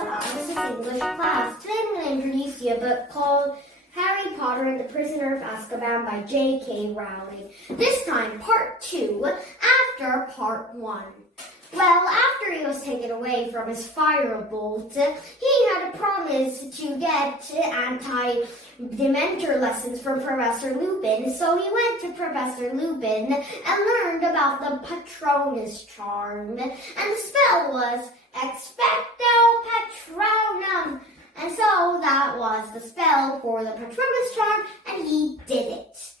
This is English class. Today I'm going to introduce you a book called Harry Potter and the Prisoner of Azkaban by J.K. Rowling. This time, part 2, after part 1. Well, after he was taken away from his firebolt, he had promised to get anti-dementor lessons from Professor Lupin, so he went to Professor Lupin and learned about the Patronus Charm, and the spell was Expecto Patronum, and so that was the spell for the Patronus Charm, and he did it.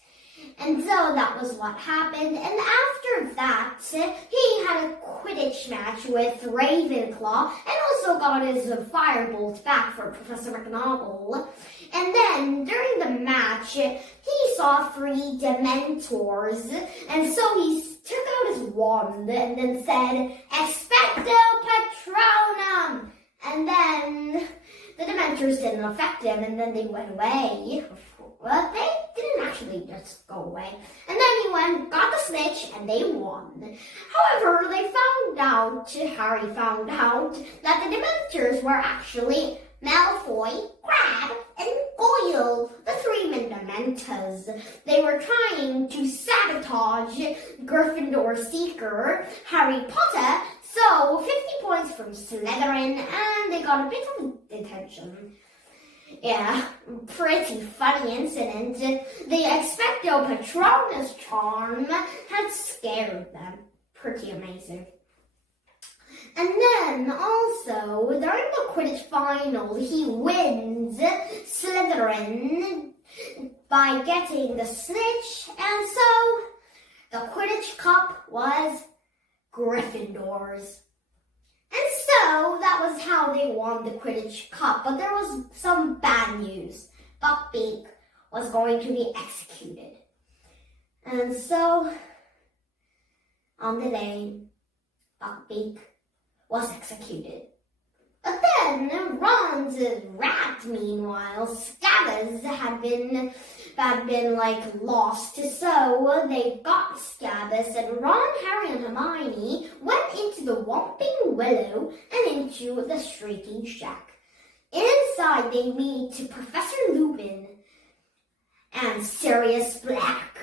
And so that was what happened. And after that, he had a Quidditch match with Ravenclaw and also got his firebolt back for Professor McGonagall. And then during the match, he saw 3 Dementors. And so he took out his wand and then said, Expecto Patronum! And then the Dementors didn't affect him, and then they went away. Well, they didn't actually just go away. And then he went, got the snitch, and they won. However, Harry found out that the Dementors were actually Malfoy, Crabbe, and Goyle, the 3 Dementors. They were trying to sabotage Gryffindor Seeker, Harry Potter, so 50 points from Slytherin, and they got a bit of detention. Yeah, pretty funny incident. The Expecto Patronus Charm had scared them. Pretty amazing. And then also, during the Quidditch final, he wins Slytherin by getting the snitch, and so the Qudditch Cup was Gryffindor's. And so that was how they won the Quidditch Cup. But there was some bad news. Buckbeak was going to be executed. And so, on the day, Buckbeak was executed. But then, Ron's rat, meanwhile, Scabbers had been lost. So they got Scabbers, and Ron, Harry, and Hermione went into the Whomping Willow and into the Shrieking Shack. Inside, they meet Professor Lupin and Sirius Black.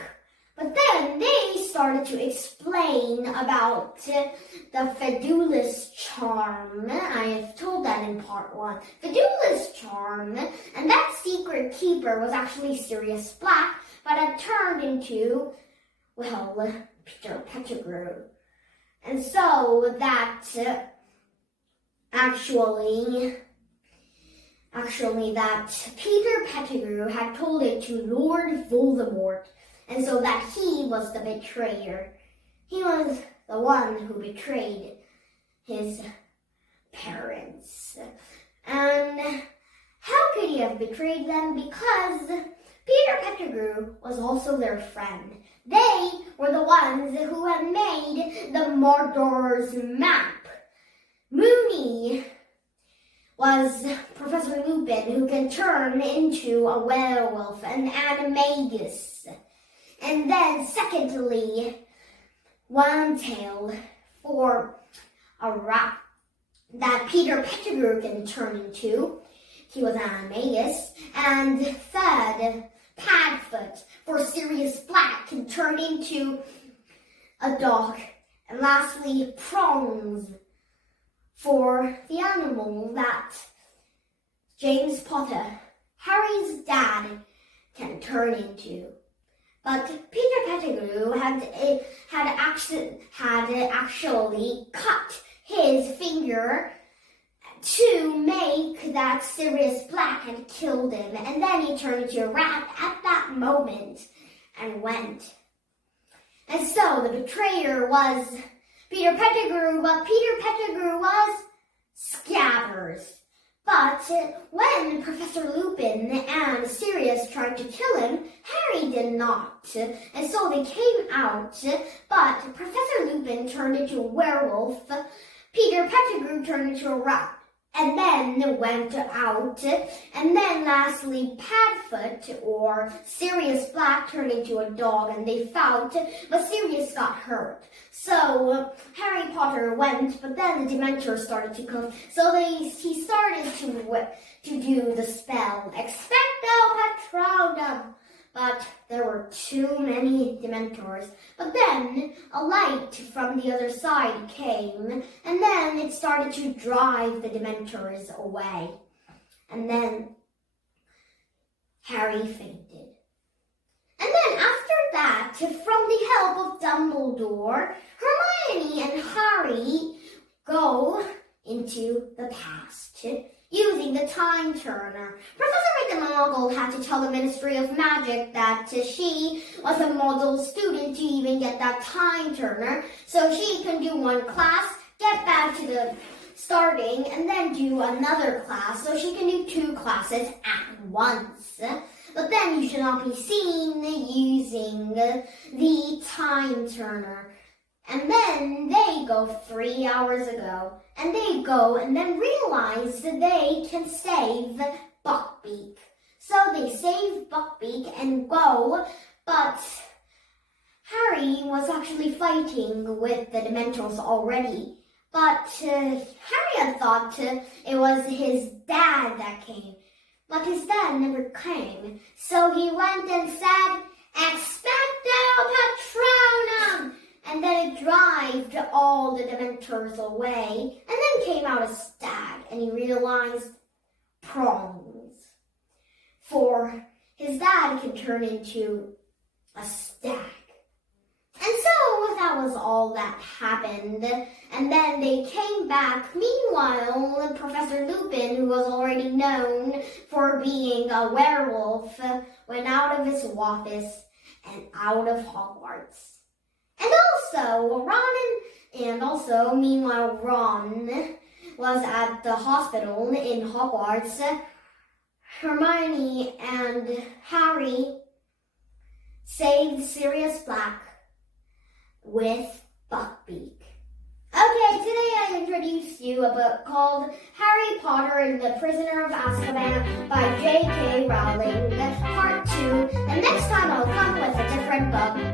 But then they started to explain about the Patronus Charm. I have told that in part 1. Patronus Charm, and that secret keeper was actually Sirius Black, but had turned into, well, Peter Pettigrew. And so that actually that Peter Pettigrew had told it to Lord Voldemort. And so that he was the betrayer. He was the one who betrayed his parents. And how could he have betrayed them? Because Peter Pettigrew was also their friend. They were the ones who had made the Mordor's map. Moony was Professor Lupin, who can turn into a werewolf, an animagus. And then, secondly, One-Tail for a rat that Peter Pettigrew can turn into. He was an animagus. And third, Padfoot for Sirius Black can turn into a dog. And lastly, Prongs for the animal that James Potter, Harry's dad, can turn into. But Peter Pettigrew had actually cut his finger to make that Sirius Black had killed him. And then he turned into a rat at that moment and went. And so the betrayer was Peter Pettigrew, but Peter Pettigrew was Scabbers. But when Professor Lupin and Sirius tried to kill him, Harry did not. And so they came out, but Professor Lupin turned into a werewolf, Peter Pettigrew turned into a rat. and then went out, and then lastly Padfoot or Sirius Black turned into a dog and they fought, but Sirius got hurt. So Harry Potter went, but then the Dementors started to come, so he started to do the spell, Expecto Patronum. But there were too many Dementors. But then a light from the other side came, and then it started to drive the Dementors away. And then Harry fainted. And then after that, from the help of Dumbledore, Hermione and Harry go into the past using the time turner. Professor McGonagall had to tell the Ministry of Magic that she was a model student to even get that time turner, so she can do one class, get back to the starting, and then do another class, so she can do 2 classes at once. But then you should not be seen using the time turner. And then they go 3 hours ago, and they go and then realize that they can save Buckbeak. So they save Buckbeak and go, but Harry was actually fighting with the Dementors already. But Harry had thought it was his dad that came, but his dad never came. So he went and said, Expecto Patronum! And then it drove all the Dementors away, and then came out a stag, and he realized prongs. For his dad can turn into a stag. And so that was all that happened, and then they came back. Meanwhile, Professor Lupin, who was already known for being a werewolf, went out of his office and out of Hogwarts. Meanwhile, Ron was at the hospital in Hogwarts. Hermione and Harry saved Sirius Black with Buckbeak. Okay, today I introduced you a book called Harry Potter and the Prisoner of Azkaban by J.K. Rowling, Part 2, and next time I'll come with a different book.